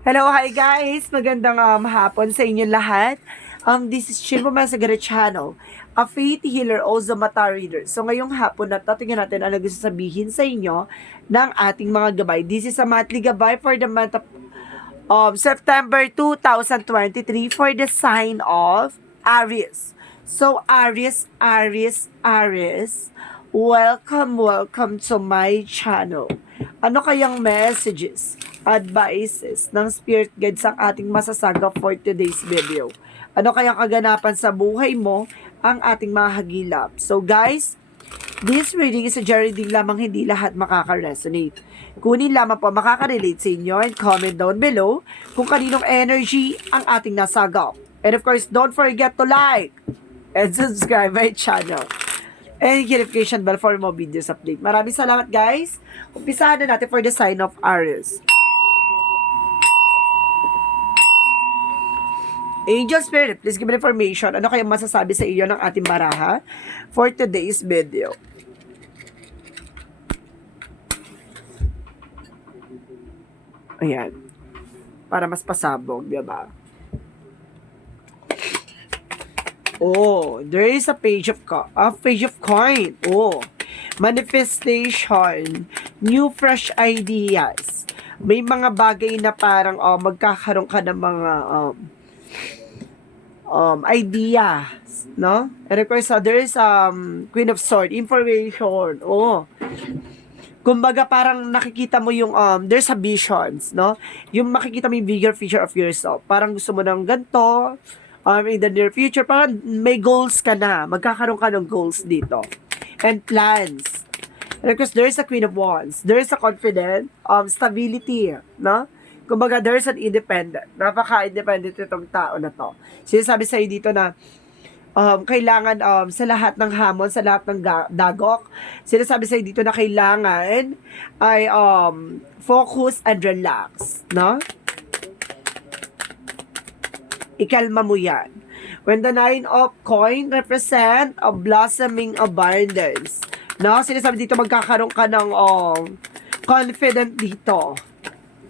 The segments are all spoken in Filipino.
Hello, hi guys! Magandang hapon sa inyo lahat. This is Chimbo Masagara Channel, a faith healer, also mata reader. So ngayong hapon na to, tingnan natin ano gusto sabihin sa inyo ng ating mga gabay. This is a monthly gabay for the month of September 2023 for the sign of Aries. So Aries, welcome to my channel. Ano kayang messages, advices ng spirit guides ang ating masasaga for today's video? Ano kayang kaganapan sa buhay mo ang ating mga hagilap? So guys, this reading is a reading lamang, hindi lahat makaka-resonate. Kunin lamang po makaka-relate sa inyo and comment down below kung kaninong energy ang ating nasagaw. And of course, don't forget to like and subscribe my channel and notification bell for more videos update. Maraming salamat guys. Umpisahan na natin for the sign of Aries. Angel Spirit, please give me information. Ano kayang masasabi sa iyo ng ating baraha for today's video? Ayan. Para mas pasabog, diba? Oh, there is a page of coin. Oh, manifestation, new fresh ideas. May mga bagay na parang magkakaroon ka ng mga ideas, no? And of course, there is Queen of Swords, information. Oh, kumbaga parang nakikita mo yung there's a visions, no? Yung makikita mo yung bigger picture of yourself. Parang gusto mo ng ganito, in the near future, parang may goals ka na. Magkakaroon ka ng goals dito. And plans. And because there's a Queen of Wands, there's a confident, stability, no? Kumbaga, there's an independent. Napaka-independent itong tao na to. Sinasabi sa'yo dito na kailangan sa lahat ng hamon, sa lahat ng dagok, sinasabi sa'yo dito na kailangan ay focus and relax, no? Ikalma mo yan. When the 9 of coin represent a blossoming abundance. No? Sinasabi dito magkakaroon ka ng confident dito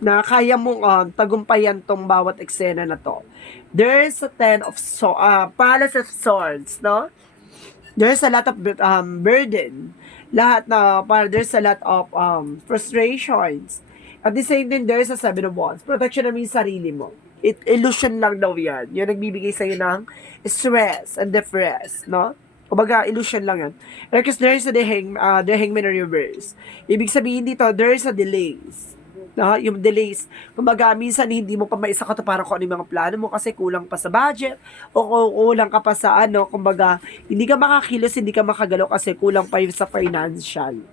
na kaya mong tagumpayan tong bawat eksena na to. There's a 10 of Palace of Swords, no? There's a lot of burden. Lahat na, there's a lot of frustrations. At the same time, there's a 7 of Wands. Protection namin yung sarili mo. Illusion lang daw yan. Yung nagbibigay sa'yo ng stress and depress, no? Kumbaga, illusion lang yan. Because there's the hangman reverse. Ibig sabihin dito, there's a delays. No? Yung delays. Kumbaga, minsan hindi mo pa maisakatuparan kung ano yung mga plano mo kasi kulang pa sa budget o kulang ka pa sa kumbaga, hindi ka makakilos, hindi ka makagalaw kasi kulang pa yung sa financial.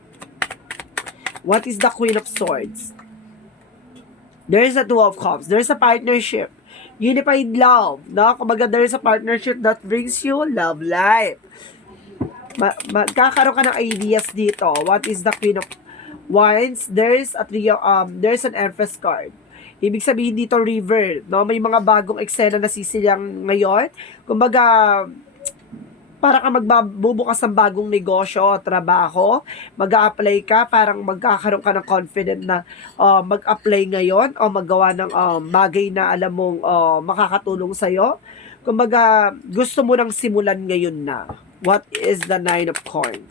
What is the Queen of Swords? There's a 2 of Cups. There's a partnership. Unified love. No? Kumbaga, there's a partnership that brings you love life. Magkakaroon ka ng ideas dito. What is the Queen of Wands? There's an Empress card. Ibig sabihin dito, river. No? May mga bagong eksena na sisilang ngayon. Kumbaga, para ka magbubukas ng bagong negosyo o trabaho, mag-a-apply ka, parang magkakaroon ka ng confident na mag-apply ngayon o maggawa ng bagay na alam mong makakatulong sa'yo. Kumbaga, gusto mo nang simulan ngayon na. What is the 9 of coin?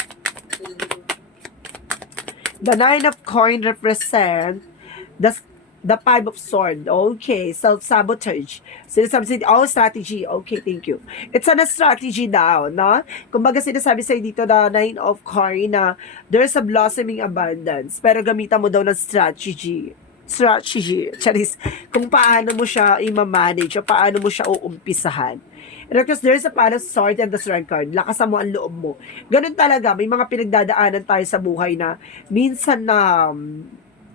The 9 of coin represent the 5 of sword. Okay, self-sabotage. Sinasabi strategy. Okay, thank you. It's a strategy daw, no? Kumbaga sinasabi sa'yo dito na 9 of coin na there's a blossoming abundance. Pero gamitan mo daw ng strategy. Charis. Kung paano mo siya i-manage o paano mo siya uumpisahan. And because there's a palace sword and the strength card, lakasan mo ang loob mo. Ganun talaga, may mga pinagdadaanan tayo sa buhay na minsan na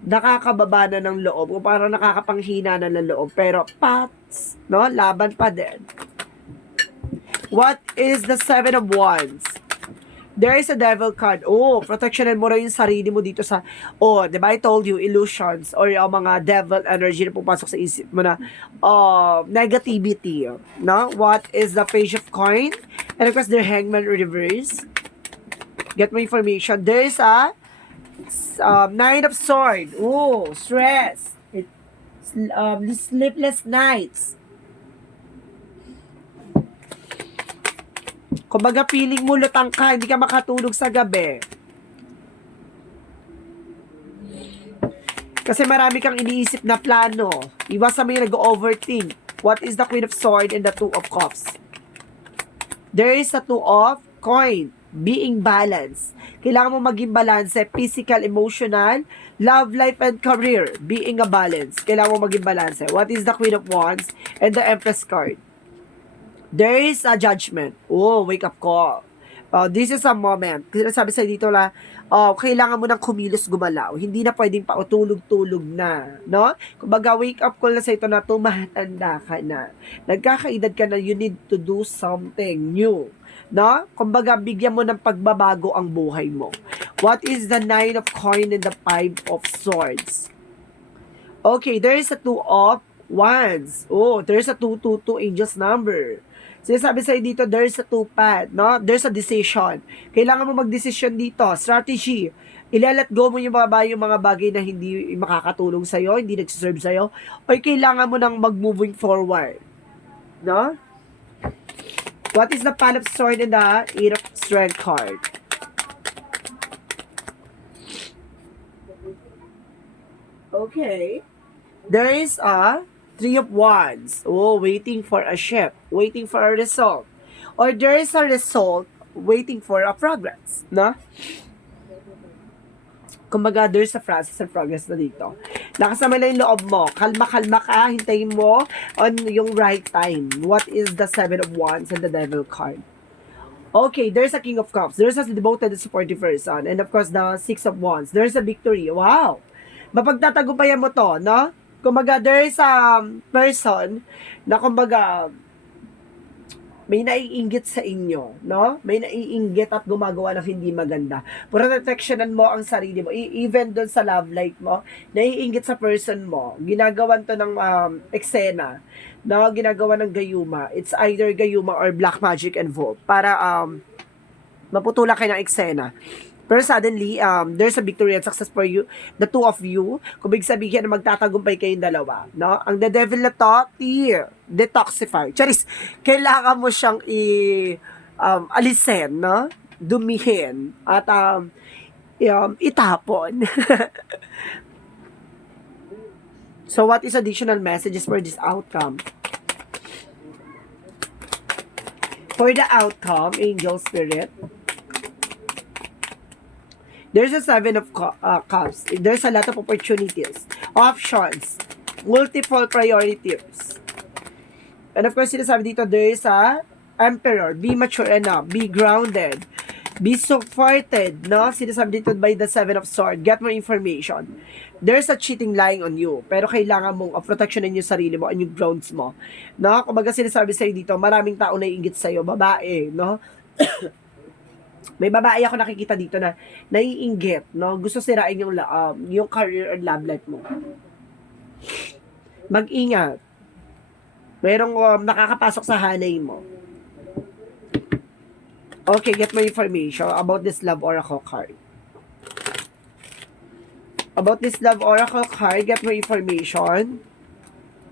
nakakababa na ng loob o parang nakakapanghina na ng loob. Pero, no? Laban pa din. What is the 7 of Wands? There is a devil card. Oh, protectionan mo rin yung sarili mo dito sa, diba I told you, illusions or mga devil energy na pupasok sa isip mo na negativity. No? What is the page of coin? And of course, the hangman reverse. Get more information. There is a Nine of Sword. Oh, stress. sleepless nights. Kumbaga, feeling mo lutang ka, hindi ka makatulog sa gabi. Kasi marami kang iniisip na plano. Iwasan mo yung nag-overthink. What is the Queen of Swords and the Two of Cups? There is a Two of Coin. Being balanced. Kailangan mo maging balance, physical, emotional, love, life, and career. Being a balance. Kailangan mo maging balance. What is the Queen of Wands and the Empress card? There is a judgment. Oh, wake up call. This is a moment. Kasi sabi sa dito na, kailangan mo ng kumilos gumalaw. Hindi na pwedeng pautulog-tulog na. No? Kumbaga, wake up call na sa ito na tumatanda ka na. Nagkakaedad ka na, you need to do something new. No? Kumbaga, bigyan mo ng pagbabago ang buhay mo. What is the Nine of Coin and the Five of Swords? Okay, there is a Two of Wands. Oh, there's a 222 Angel's number. Sinasabi sa'yo dito, there's a two path, no? There's a decision. Kailangan mo mag-decision dito. Strategy. Ilalet go mo yung mga bagay na hindi makakatulong sa'yo, hindi nagsiserve sa'yo, o kailangan mo nang mag-moving forward. No? What is the Pan of Sword and the Eight of Strength card? Okay. There is a Three of Wands. Oh, waiting for a ship. Waiting for a result. Or there is a result waiting for a progress. No? Kumbaga, there's a process and progress na dito. Nakasama na yung loob mo. Kalma-kalma ka. Hintayin mo on yung right time. What is the Seven of Wands and the Devil card? Okay, there's a King of Cups. There's a devoted and supportive person. And of course, the Six of Wands. There's a victory. Wow! Mapagtatagumpayan mo to, no? Kumbaga, there is a person na kumbaga may naiinggit sa inyo, no? May naiinggit at gumagawa ng hindi maganda. Protectionan mo ang sarili mo. Even doon sa love life mo, naiinggit sa person mo. Ginagawan to ng eksena, no? Ginagawa ng gayuma. It's either gayuma or black magic involved para maputula kayo ng eksena. Pero suddenly, there's a victory and success for you, the two of you. Kung big sabihin na magtatagumpay kayong dalawa, no? Ang the devil na to, detoxify. Charis, kailangan mo siyang alisin, no? Dumihin, at itapon. So, what is additional messages for this outcome? For the outcome, angel spirit, there's a Seven of Cups. There's a lot of opportunities, options, multiple priorities. And of course, sinasabi dito, there is a Emperor. Be mature enough. Be grounded. Be supported. No? Sinasabi dito by the Seven of Swords. Get more information. There's a cheating lying on you. Pero kailangan mong protectionin yung sarili mo and yung grounds mo. No? Kumbaga sinasabi sa'yo dito, maraming tao na iingit sa'yo. Babae. No? May babae ako nakikita dito na naiinggit, no? Gusto sirain yung career or love life mo. Mag-ingat. Merong nakakapasok sa hanay mo. Okay, get my information about this love oracle card. About this love oracle card, get my information.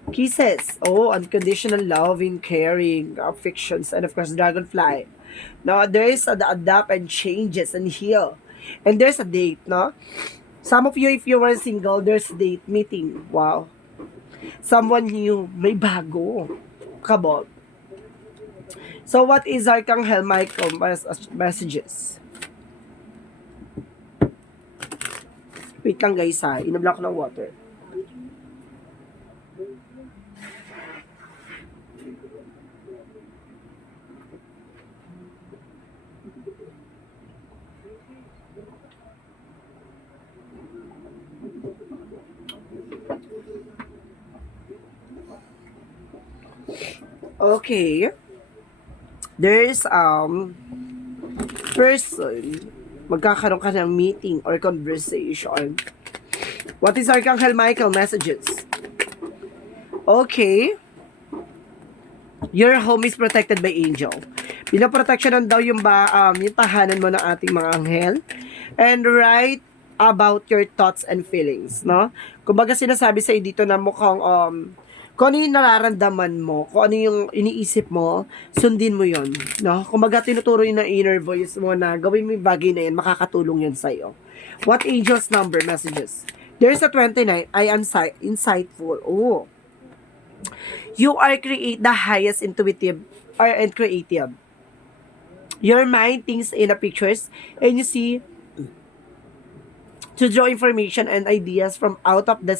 Kisses. Oh, unconditional loving, caring, affections, and of course, dragonfly. Now, there is the adapt and changes and heal. And there's a date, no? Some of you, if you were single, there's a date meeting. Wow. Someone new. May bago. Kabog. So, what is Archangel Michael messages? Wait lang guys ha. Inabla ko ng water. Okay. There's person magkakaroon ka ng meeting or conversation. What is Archangel Michael messages? Okay. Your home is protected by angel. Pinaproteksyonan daw yung tahanan mo ng ating mga anghel. And right about your thoughts and feelings, no? Kumbaga sinasabi sa dito na mukhang kung ano yung nararamdaman mo, kung ano yung iniisip mo, sundin mo yon, no? Kumbaga tinuturo yun ng inner voice mo na gawin mo yung bagay na yun, makakatulong yun sa'yo. What angel's number messages? There's a 29. I am insightful. Oh. You are the highest intuitive and creative. Your mind thinks in the pictures and you see to draw information and ideas from out of the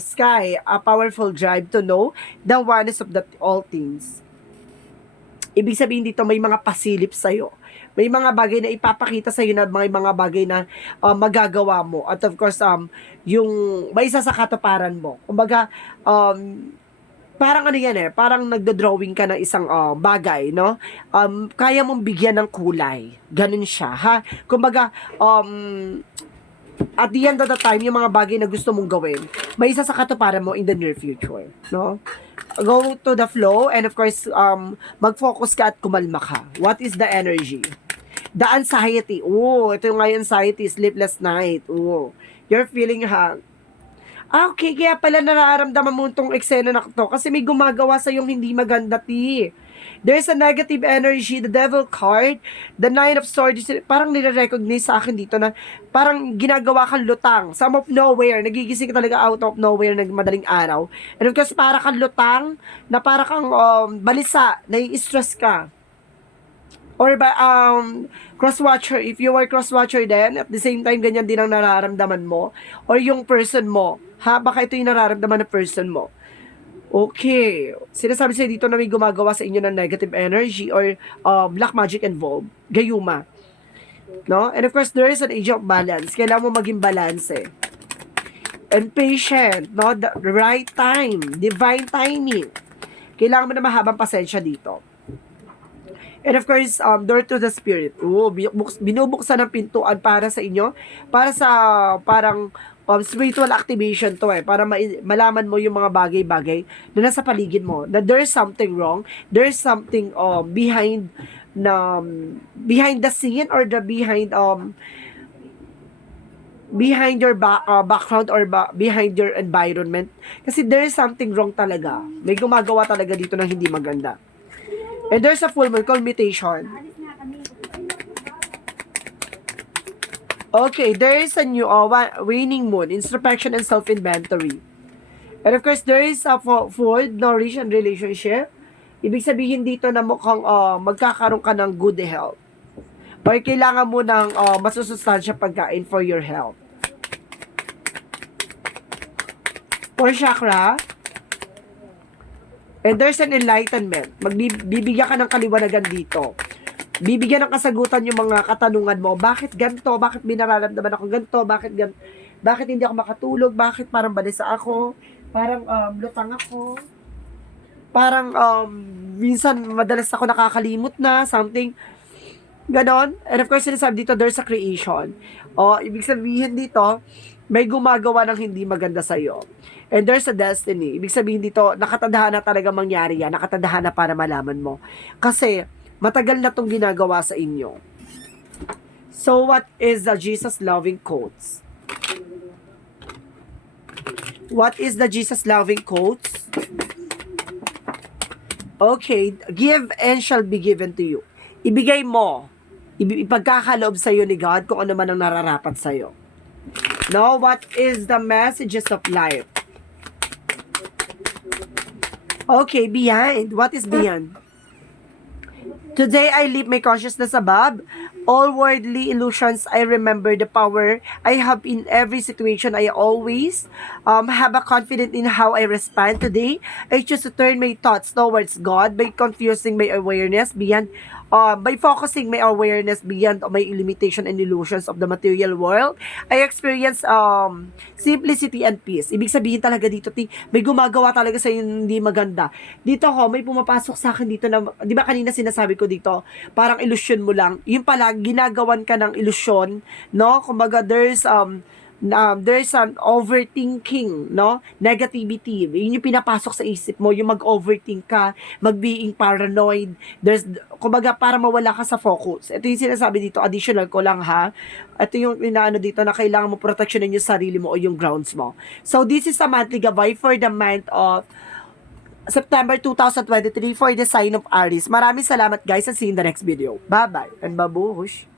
sky, a powerful drive to know the oneness of all things. Ibig sabihin dito, may mga pasilip sa'yo. May mga bagay na ipapakita sa'yo na may mga bagay na magagawa mo. At of course, yung may isa sa katuparan mo. Kumbaga, parang ano yan parang nagdo-drawing ka ng isang bagay, no? Kaya mong bigyan ng kulay. Ganun siya, ha? Kumbaga, at the end of the time, yung mga bagay na gusto mong gawin, may isa sa katuparan mo in the near future, no? Go to the flow, and of course, mag-focus ka at kumalma ka. What is the energy? The anxiety. Oh, ito yung anxiety, sleepless night. Oh, you're feeling okay, kaya pala nararamdaman mo itong eksena na to kasi may gumagawa sa yung hindi maganda, ti. There's a negative energy, the devil card, the 9 of swords, parang nire-recognize sa akin dito na parang ginagawa kang lutang, some of nowhere, nagigising ka talaga out of nowhere ng madaling araw. And of course, para kang lutang, na para kang balisa, nai-stress ka. Or cross-watcher, if you are cross-watcher then, at the same time, ganyan din ang nararamdaman mo. Or yung person mo, baka ito yung nararamdaman ng person mo. Okay. Sinasabi sa'yo dito na may gumagawa sa inyo ng negative energy or black magic involved. Gayuma. No? And of course, there is an age of balance. Kailangan mo maging balance and patient. No? The right time. Divine timing. Kailangan mo na mahabang pasensya dito. And of course, door to the spirit. Binubuksan ng pintuan para sa inyo. Para sa parang spiritual activation to para malaman mo yung mga bagay-bagay na nasa paligid mo, na there's something wrong, there's something behind the scene or the behind your background or behind your environment, kasi there's something wrong talaga, may gumagawa talaga dito ng hindi maganda. And there's a full moon culmination. Okay, there is a new waning moon, introspection and self-inventory. And of course, there is a food, nourish, and relationship. Ibig sabihin dito na mukhang magkakaroon ka ng good health. Or kailangan mo ng masusustansya pagkain for your health. For chakra, and there's an enlightenment. Bibigyan ka ng kaliwanagan dito. Bibigyan ng kasagutan yung mga katanungan mo. Bakit ganito? Bakit binararamdaman ako ganito? Bakit hindi ako makatulog? Bakit parang balisa ako? Parang lutang ako? Parang minsan madalas ako nakakalimot na, something ganon. And of course, sinasabi dito, there's a creation. Ibig sabihin dito, may gumagawa ng hindi maganda sa'yo. And there's a destiny. Ibig sabihin dito, nakatadhana talaga mangyari yan. Nakatadhana para malaman mo. Kasi, matagal na itong ginagawa sa inyo. So, what is the Jesus loving quotes? What is the Jesus loving quotes? Okay, give and shall be given to you. Ibigay mo. Ipagkakaloob sa iyo ni God kung ano man ang nararapat sa iyo. Now, what is the messages of life? Okay, beyond. What is beyond? Today, I leave my consciousness above all worldly illusions. I remember the power I have in every situation. I always have a confidence in how I respond today. I choose to turn my thoughts towards God by confusing my awareness beyond by focusing my awareness beyond my limitation and illusions of the material world. I experience simplicity and peace. Ibig sabihin talaga dito, may gumagawa talaga sa hindi maganda. Dito may pumapasok sa akin dito na, di ba kanina sinasabi ko dito, parang illusion mo lang. Yung pala, ginagawan ka ng illusion, no? Kumbaga, there's there's an overthinking, no? Negativity. Yun yung pinapasok sa isip mo, yung mag-overthink ka, mag-being paranoid. There's, kumbaga, para mawala ka sa focus. Ito yung sinasabi dito, additional ko lang ha. Ito yung inaano dito na kailangan mo proteksyonin yung sarili mo o yung grounds mo. So, this is a monthly gabay for the month of September 2023 for the sign of Aries. Maraming salamat guys and see you in the next video. Bye-bye and babush!